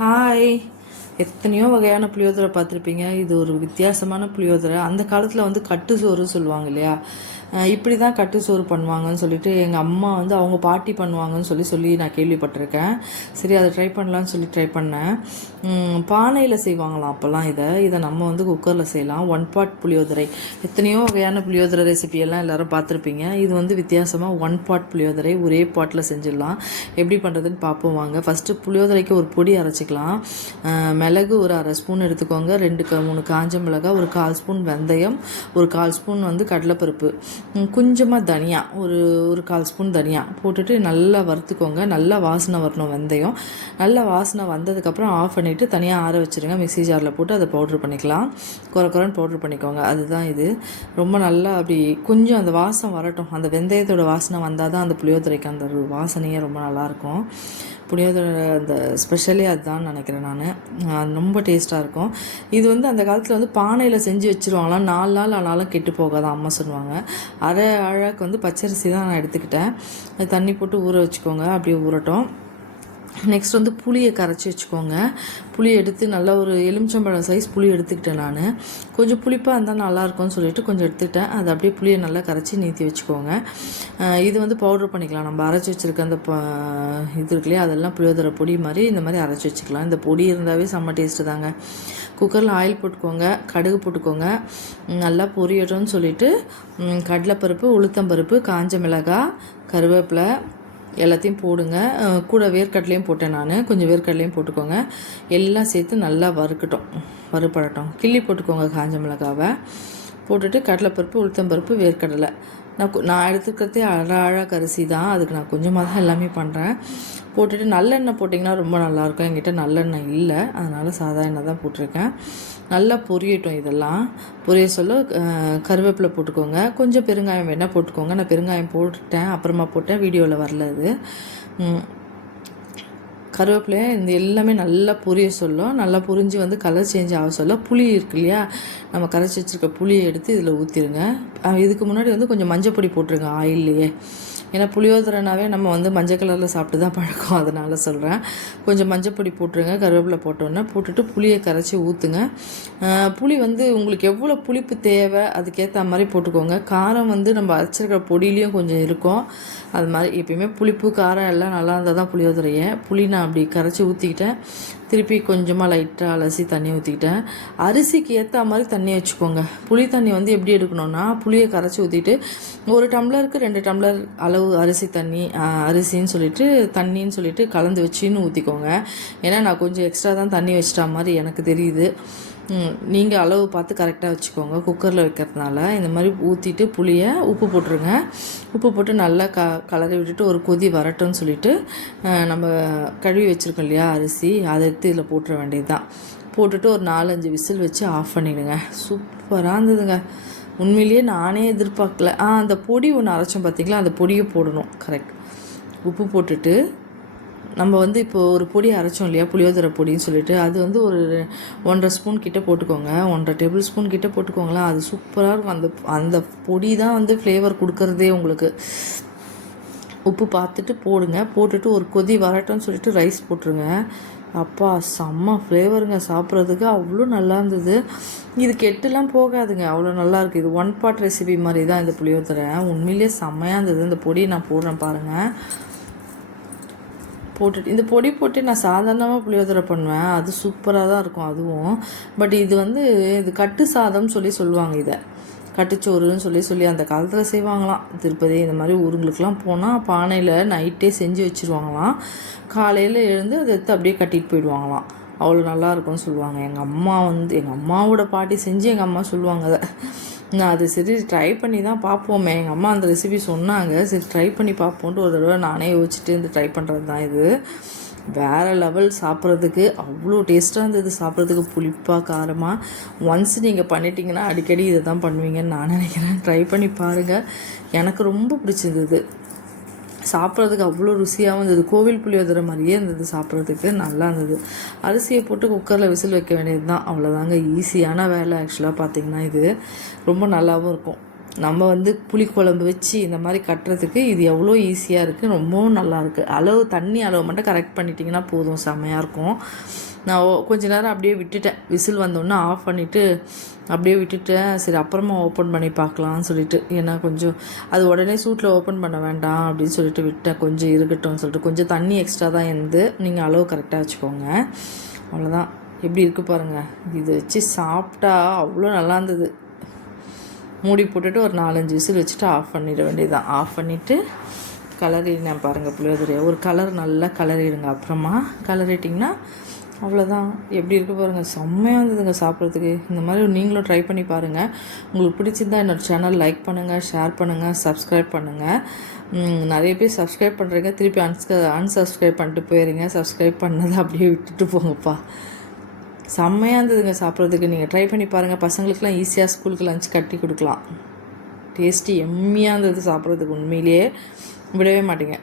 Hi எத்தனையோ வகையான புளியோதரை பார்த்துருப்பீங்க. இது ஒரு வித்தியாசமான புளியோதரை. அந்த காலத்தில் வந்து கட்டு சோறு சொல்லுவாங்க இல்லையா? இப்படி தான் கட்டு சோறு பண்ணுவாங்கன்னு சொல்லிட்டு எங்கள் அம்மா வந்து அவங்க பாட்டி பண்ணுவாங்கன்னு சொல்லி சொல்லி நான் கேள்விப்பட்டிருக்கேன். சரி அதை ட்ரை பண்ணலான்னு சொல்லி ட்ரை பண்ணேன். பானையில் செய்வாங்களாம் அப்போல்லாம் இதை. இதை நம்ம வந்து குக்கரில் செய்யலாம். One pot puliyodarai. எத்தனையோ வகையான புளியோதரை ரெசிபி எல்லாம் எல்லாரும் பார்த்துருப்பீங்க. இது வந்து வித்தியாசமாக ஒன் பாட் புளியோதரை ஒரே பாட்டில் செஞ்சிடலாம். எப்படி பண்ணுறதுன்னு பார்ப்போம் வாங்க. ஃபஸ்ட்டு புளியோதரைக்கு ஒரு பொடி அரைச்சிக்கலாம். மிளகு ஒரு அரை ஸ்பூன் எடுத்துக்கோங்க. ரெண்டு மூணு காஞ்ச மிளகாய் ஒரு கால் ஸ்பூன் வெந்தயம் ஒரு கால் ஸ்பூன் வந்து கடலைப்பருப்பு. கொஞ்சமாக தனியா ஒரு ஒரு கால் ஸ்பூன் தனியா போட்டுட்டு நல்லா வறுத்துக்கோங்க. நல்லா வாசனை வரணும் வெந்தயம். நல்லா வாசனை வந்ததுக்கப்புறம் ஆஃப் பண்ணிவிட்டு தனியாக ஆற வச்சுருங்க. மிக்சி ஜாரில் போட்டு அதை பவுட்ரு பண்ணிக்கலாம். குறை குறைன்னு பவுட்ரு பண்ணிக்கோங்க. அதுதான் இது. ரொம்ப நல்லா அப்படி கொஞ்சம் அந்த வாசம் வரட்டும். அந்த வெந்தயத்தோட வாசனை வந்தால் தான் அந்த புளியோதரைக்கு அந்த ஒரு வாசனையே ரொம்ப நல்லாயிருக்கும் புளியோதரை அந்த ஸ்பெஷலே அதுதான் நினைக்கிறேன் நான். ரொம்ப டேஸ்ட்டாக இருக்கும். இது வந்து அந்த காலத்தில் வந்து பானையில் செஞ்சு வச்சுருவாங்களாம். நாலு நாள் ஆனாலும் கெட்டு போகாதான் அம்மா சொல்லுவாங்க. அரை அழகாக்கு வந்து பச்சரிசி தான் நான் எடுத்துக்கிட்டேன். தண்ணி போட்டு ஊற வச்சுக்கோங்க. அப்படியே ஊறட்டும். நெக்ஸ்ட் வந்து புளியை கரைச்சி வச்சுக்கோங்க. புளி எடுத்து நல்லா ஒரு எலுமிச்சம்பழம் சைஸ் புளி எடுத்துக்கிட்டேன் நான். கொஞ்சம் புளிப்பாக இருந்தால் நல்லாயிருக்கும்னு சொல்லிட்டு கொஞ்சம் எடுத்துக்கிட்டேன். அதை அப்படியே புளியை நல்லா கரைச்சி நீத்தி வச்சுக்கோங்க. இது வந்து பவுடர் பண்ணிக்கலாம். நம்ம அரைச்சி வச்சுருக்க அந்த இது இருக்குல்லையே அதெல்லாம் புளியோதரை பொடி மாதிரி இந்த மாதிரி அரைச்சி வச்சுக்கலாம். இந்த பொடி இருந்தாவே செம்ம டேஸ்ட்டு தாங்க. குக்கரில் ஆயில் போட்டுக்கோங்க. கடுகு போட்டுக்கோங்க. நல்லா பொரியட்டும்னு சொல்லிட்டு கடலைப்பருப்பு உளுத்தம்பருப்பு காஞ்ச மிளகாய் கருவேப்பிலை எல்லாத்தையும் போடுங்க. கூட வேர்க்கடலையும் போட்டேன் நான். கொஞ்சம் வேர்க்கடலையும் போட்டுக்கோங்க. எல்லாம் சேர்த்து நல்லா வறுக்கட்டும். வறுப்படட்டும். கிள்ளி போட்டுக்கோங்க காஞ்ச மிளகாவை. போட்டுட்டு கடலைப்பருப்பு உளுத்தம்பருப்பு வேர்க்கடலை. நான் நான் எடுத்துக்கிறதே அழ அரிசி தான். அதுக்கு நான் கொஞ்சமாக தான் எல்லாமே பண்ணுறேன் போட்டுட்டு நல்லெண்ணெய் போட்டிங்கன்னா ரொம்ப நல்லாயிருக்கும். என்கிட்ட நல்லெண்ணெய் இல்லை. அதனால் சாதா எண்ணெய் தான் போட்டிருக்கேன். நல்லா பொரியட்டும் இதெல்லாம். பொரிய சொல்ல கருவேப்பிலை போட்டுக்கோங்க. கொஞ்சம் பெருங்காயம் வேணால் போட்டுக்கோங்க. நான் பெருங்காயம் போட்டுட்டேன். அப்புறமா போட்டேன். வீடியோவில் வரல அது. கருவேப்பிலையை இந்த எல்லாமே நல்லா பொரிய சொல்லும். நல்லா பொரிஞ்சு வந்து கலர் சேஞ்ச் ஆக சொல்ல. புளி இருக்கு இல்லையா? நம்ம கரைச்சி வச்சுருக்க புளியை எடுத்து இதில் ஊற்றிடுங்க இதுக்கு முன்னாடி வந்து கொஞ்சம் மஞ்சள் பொடி போட்டுருங்க ஆயில்லையே ஏன்னா புளியோதரைனாவே நம்ம வந்து மஞ்சள் கலரில் சாப்பிட்டு தான் பழக்கம் அதனால் சொல்கிறேன் கொஞ்சம் மஞ்சள் பொடி போட்டுருங்க கருவேப்பிலை போட்டோன்னே போட்டுட்டு புளியை கரைச்சி ஊற்றுங்க புளி வந்து உங்களுக்கு எவ்வளோ புளிப்பு தேவை அதுக்கேற்ற மாதிரி போட்டுக்கோங்க. காரம் வந்து நம்ம அரைச்சிருக்கிற பொடியிலையும் கொஞ்சம் இருக்கும். அது மாதிரி எப்பயுமே புளிப்பு காரம் எல்லாம் நல்லா இருந்தால் தான் புளியோதரையை. புளி நான் அப்படி கரைச்சி ஊற்றிக்கிட்டேன் திருப்பி கொஞ்சமாக லைட்டாக அலசி தண்ணி ஊற்றிக்கிட்டேன் அரிசிக்கு ஏற்ற மாதிரி தண்ணி வச்சுக்கோங்க. புளி தண்ணி வந்து எப்படி எடுக்கணும்னா புளியை கரைச்சி ஊற்றிட்டு ஒரு டம்ளருக்கு ரெண்டு டம்ளர் அளவு அரிசி தண்ணி அரிசின்னு சொல்லிட்டு தண்ணின்னு சொல்லிட்டு கலந்து வச்சுன்னு ஊற்றிக்கோங்க ஏன்னா நான் கொஞ்சம் எக்ஸ்ட்ரா தான் தண்ணி வச்சிட்டா மாதிரி எனக்கு தெரியுது. நீங்கள் அளவு பார்த்து கரெக்டாக வச்சுக்கோங்க. குக்கரில் வைக்கிறதுனால இந்த மாதிரி ஊற்றிட்டு புளியை உப்பு போட்டுருங்க. உப்பு போட்டு நல்லா க கலரி விட்டுட்டு ஒரு கொதி வரட்டும்னு சொல்லிட்டு நம்ம கழுவி வச்சுருக்கோம் இல்லையா அரிசி அதை எடுத்து இதில் போட்டுற வேண்டியது தான் போட்டுட்டு ஒரு நாலஞ்சு விசில் வச்சு ஆஃப் பண்ணிவிடுங்க சூப்பராக இருந்ததுங்க. உண்மையிலேயே நானே எதிர்பார்க்கல. ஆ அந்த பொடி ஒன்று அரைச்சோம் பார்த்தீங்களா அந்த பொடியை போடணும். கரெக்ட் உப்பு போட்டுட்டு நம்ம வந்து இப்போ ஒரு பொடி அரைச்சோம் இல்லையா? புளியோதரை பொடின்னு சொல்லிட்டு. அது வந்து ஒரு ஒன்றரை ஸ்பூன் கிட்டே போட்டுக்கோங்க. ஒன்றரை டேபிள் ஸ்பூன் கிட்டே போட்டுக்கோங்களேன். அது சூப்பராக இருக்கும். அந்த அந்த பொடி தான் வந்து ஃப்ளேவர் கொடுக்குறதே உங்களுக்கு. உப்பு பார்த்துட்டு போடுங்க. போட்டுட்டு ஒரு கொதி வரட்டும்னு சொல்லிட்டு ரைஸ் போட்டுருங்க. அப்பா செம்ம ஃப்ளேவருங்க சாப்பிட்றதுக்கு அவ்வளோ நல்லா இருந்தது. இது கெட்டுலாம் போகாதுங்க. அவ்வளோ நல்லா இருக்குது இது ஒன் பார்ட் ரெசிபி மாதிரி தான் இந்த புளியோதரை. உண்மையிலேயே செம்மையாக இருந்தது. இந்த பொடியை நான் போடுறேன் பாருங்கள் போட்டுட்டு இந்த பொடி போட்டு நான் சாதாரணமாக புளியோதரை பண்ணுவேன். அது சூப்பராக தான் இருக்கும் அதுவும். பட் இது வந்து இது கட்டு சாதம்னு சொல்லி சொல்லுவாங்க இதை. கட்டுச்சோறுன்னு சொல்லி சொல்லி அந்த காலத்தில் செய்வாங்களாம். திருப்பதி இந்த மாதிரி ஊருங்களுக்கெலாம் போனால் பானையில் நைட்டே செஞ்சு வச்சுருவாங்களாம். காலையில் எழுந்து அதை எடுத்து அப்படியே கட்டிட்டு போயிடுவாங்களாம். அவ்வளோ நல்லா இருக்கும்னு சொல்லுவாங்க. எங்கள் அம்மா வந்து எங்கள் அம்மாவோட பாட்டி செஞ்சு எங்கள் அம்மா சொல்லுவாங்க அதை. நான் அது சரி ட்ரை பண்ணி தான் பார்ப்போமே. எங்கள் அம்மா அந்த ரெசிபி சொன்னாங்க. சரி ட்ரை பண்ணி பார்ப்போன்ட்டு ஒரு தடவை நானே யோசிச்சுட்டு இருந்து ட்ரை பண்ணுறது தான் இது. வேறு லெவல் சாப்பிட்றதுக்கு அவ்வளோ டேஸ்ட்டாக இருந்தது சாப்பிட்றதுக்கு புளிப்பாக காரமாக ஒன்ஸ் நீங்கள் பண்ணிட்டீங்கன்னா அடிக்கடி இதை தான் பண்ணுவீங்கன்னு நான் நினைக்கிறேன். ட்ரை பண்ணி பாருங்கள் எனக்கு ரொம்ப பிடிச்சிருந்தது. சாப்பிட்றதுக்கு அவ்வளோ ருசியாகவும் இருந்தது. கோவில் புளியோதரை மாதிரியே இருந்தது சாப்பிட்றதுக்கு. நல்லா இருந்தது. அரிசியை போட்டு குக்கரில் விசில் வைக்க வேண்டியது தான் அவ்வளோதாங்க ஈஸியான வேலை ஆக்சுவலாக பார்த்திங்கன்னா இது. ரொம்ப நல்லாவும் இருக்கும். நம்ம வந்து புளிக்குழம்பு வச்சு இந்த மாதிரி கட்டுறதுக்கு இது எவ்வளோ ஈஸியாக இருக்குது ரொம்பவும் நல்லாயிருக்கு அளவு தண்ணி அளவு மட்டும் கரெக்ட் பண்ணிட்டிங்கன்னா போதும். செம்மையாக இருக்கும். நான் ஓ- கொஞ்ச நேரம் அப்படியே விட்டுட்டேன். விசில் வந்தோடனே ஆஃப் பண்ணிவிட்டு அப்படியே விட்டுட்டேன். சரி அப்புறமா ஓப்பன் பண்ணி பார்க்கலாம்னு சொல்லிட்டு. ஏன்னா கொஞ்சம் அது உடனே சூட்டில் ஓப்பன் பண்ண வேண்டாம் அப்படின்னு சொல்லிட்டு விட்டேன். கொஞ்சம் இருக்கட்டும்னு சொல்லிட்டு. கொஞ்சம் தண்ணி எக்ஸ்ட்ரா தான் இருந்து நீங்கள் அளவு கரெக்டாக வச்சுக்கோங்க. அவ்வளோதான் எப்படி இருக்கு பாருங்கள் இது வச்சு சாப்பிட்டா அவ்வளோ நல்லா இருந்தது. மூடி போட்டுட்டு ஒரு நாலஞ்சு விசில் வச்சுட்டு ஆஃப் பண்ணிட வேண்டியதுதான். ஆஃப் பண்ணிவிட்டு கலரிடினேன் பாருங்கள் புளியோதரையை ஒரு கலர் நல்லா கலரிடுங்க அப்புறமா கலரிட்டிங்கன்னா அவ்வளோதான் எப்படி இருக்க பாருங்கள் செம்மையாக இருந்ததுங்க சாப்பிட்றதுக்கு. இந்த மாதிரி நீங்களும் ட்ரை பண்ணி பாருங்கள் உங்களுக்கு பிடிச்சிருந்தா என்னோட சேனல் லைக் பண்ணுங்கள் ஷேர் பண்ணுங்கள் சப்ஸ்கிரைப் பண்ணுங்கள் நிறைய பேர் சப்ஸ்கிரைப் பண்ணுறீங்க திருப்பி அன்ஸ்க அன்சப்ஸ்கிரைப் பண்ணிட்டு போயிடுங்க சப்ஸ்கிரைப் பண்ணதை அப்படியே விட்டுட்டு போங்கப்பா. செம்மையாக இருந்ததுங்க சாப்பிட்றதுக்கு. நீங்கள் ட்ரை பண்ணி பாருங்கள் பசங்களுக்குலாம் ஈஸியாக ஸ்கூலுக்கு லஞ்ச் கட்டி கொடுக்கலாம். டேஸ்ட்டி எம்மியாக இருந்தது சாப்பிட்றதுக்கு உண்மையிலேயே. விடவே மாட்டீங்க.